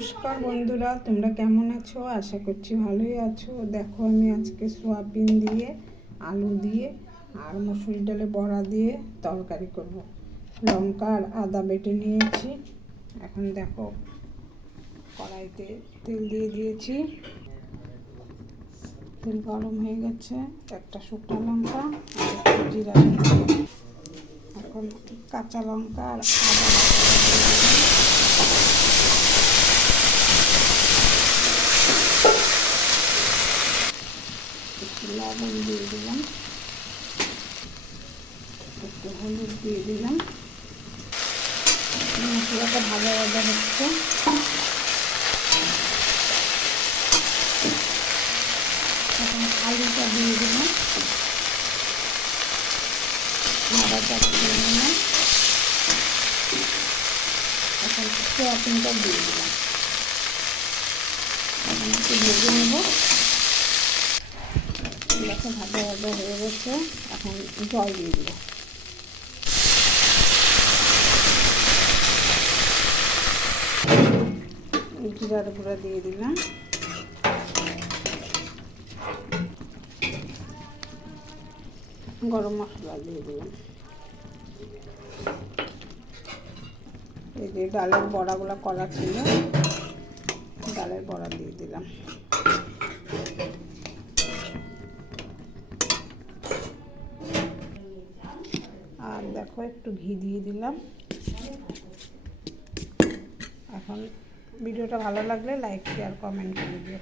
নমস্কার বন্ধুরা, তোমরা কেমন আছো? আশা করছি ভালোই আছো। দেখো, আমি আজকে সোয়াবিন দিয়ে, আলু দিয়ে আর মসুর ডালে বড়া দিয়ে তরকারি করব। লঙ্কা আর আদা বেটে নিয়েছি। এখন দেখো, কড়াইতে তেল দিয়ে দিয়েছি। তেল গরম হয়ে গেছে। একটা শুকনো লঙ্কা আর একটু জিরা, এখন কাঁচা লঙ্কা আর আদা একটু লবণ দিয়ে দিলাম, একটু হলুদ দিয়ে দিলাম। মশলাটা ভাজা ভাজা হচ্ছে। এখন আলুটা দিয়ে দিলাম, আদাটা দিয়ে দিলাম, এখন সোয়াবিনটা দিয়ে দিলাম। এখন একটু ভেজে নেব। দেখো, ভাজা ভাজা হয়ে গেছে। এখন জল দিয়ে দেবো। জিরার গুঁড়া দিয়ে দিলাম, গরম মশলা দিয়ে দিলাম। এই যে ডালের বড়াগুলো করা ছিল, ডালের বড়া দিয়ে দিলাম। আর দেখো, একটু ঘি দিয়ে দিলাম। এখন ভিডিওটা ভালো লাগলে লাইক, শেয়ার, কমেন্ট করে দিও।